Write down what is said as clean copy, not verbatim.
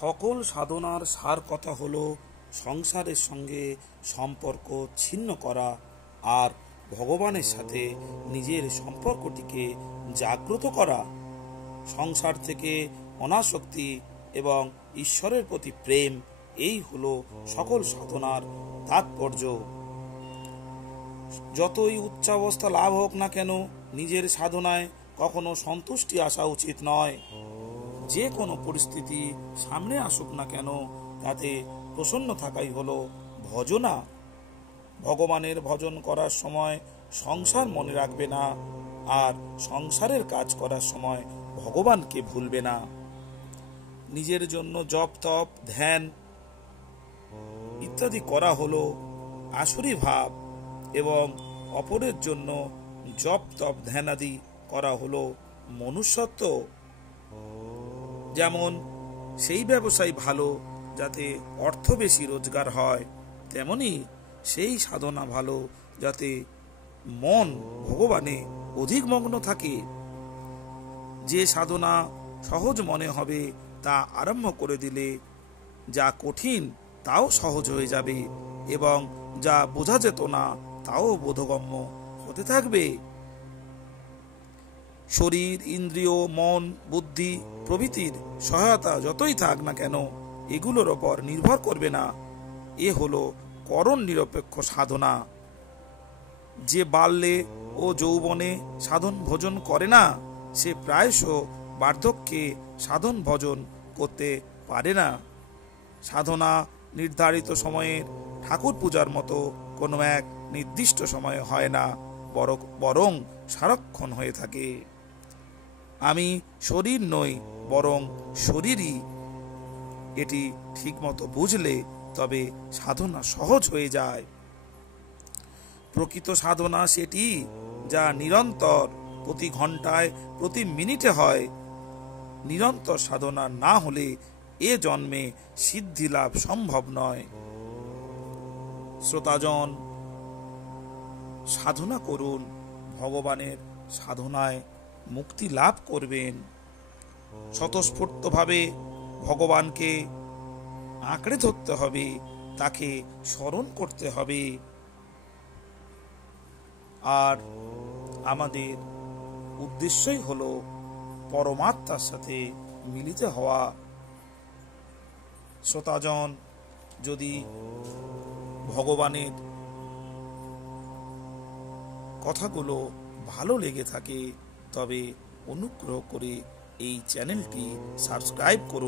সকল সাধনার সার কথা হলো সংসারের সঙ্গে সম্পর্ক ছিন্ন করা আর ভগবানের সাথে নিজের সম্পর্কটিকে জাগ্রত করা। সংসার থেকে অনাসক্তি এবং ঈশ্বরের প্রতি প্রেম, এই হলো সকল সাধনার তাৎপর্য। যতই উচ্চাবস্থা লাভ হোক না কেন, নিজের সাধনায় কখনো সন্তুষ্টি আসা উচিত নয়। যে কোনো পরিস্থিতি সামনে আসুক না কেন, তাতে প্রসন্ন থাকাই হলো ভজনা। ভগবানের ভজন করার সময় সংসার মনে রাখবে না, আর সংসারের কাজ করার সময় ভগবানকে ভুলবে না। নিজের জন্য জপ তপ ধ্যান ইত্যাদি করা হলো আসুরি ভাব, এবং অপরের জন্য জপ তপ ধ্যানাদি করা হলো মনুষ্যত্ব। যেমন সেই ব্যবসায় ভালো যাতে অর্থ বেশি রোজগার হয়, তেমনি সেই সাধনা ভালো যাতে মন ভগবানে অধিক মগ্ন থাকে। যে সাধনা সহজ মনে হবে তা আরম্ভ করে দিলে যা কঠিন তাও সহজ হয়ে যাবে, এবং যা বোঝা যেত না তাও বোধগম্য হতে থাকবে। শরীর, ইন্দ্রিয়, মন, বুদ্ধি প্রভৃতির সহায়তা যতই থাক না কেন, এগুলোর ওপর নির্ভর করবে না। এ হলো করণ নিরপেক্ষ সাধনা। যে বাল্যে ও যৌবনে সাধন ভোজন করে না, সে প্রায়শ বার্ধক্যে সাধন ভজন করতে পারে না। সাধনা নির্ধারিত সময়ে ঠাকুর পূজার মতো কোনো এক নির্দিষ্ট সময়ে হয় না, বরং সারাক্ষণ হয়ে থাকে। আমি শরীর নই, বরং শরীরই। এটি ঠিকমতো বুঝলে তবে সাধনা সহজ হয়ে যায়। প্রকৃত সাধনা সেটি যা নিরন্তর, প্রতি ঘন্টায়, প্রতি মিনিটে হয়। নিরন্তর সাধনা না হলে এ জন্মে সিদ্ধি লাভ সম্ভব নয়। শ্রোতাজন, সাধনা করুন, ভগবানের সাধনায় মুক্তি লাভ করবেন। স্বতঃস্ফূর্তভাবে ভগবানকে আঁকড়ে ধরতে হবে, তাকে স্মরণ করতে হবে। আর আমাদের উদ্দেশ্যই হলো পরমাত্মার সাথে মিলিত হওয়া। শ্রোতাজন, যদি ভগবানের কথাগুলো ভালো লেগে থাকে তবে অনুগ্রহ করে এই চ্যানেলটি সাবস্ক্রাইব করুন।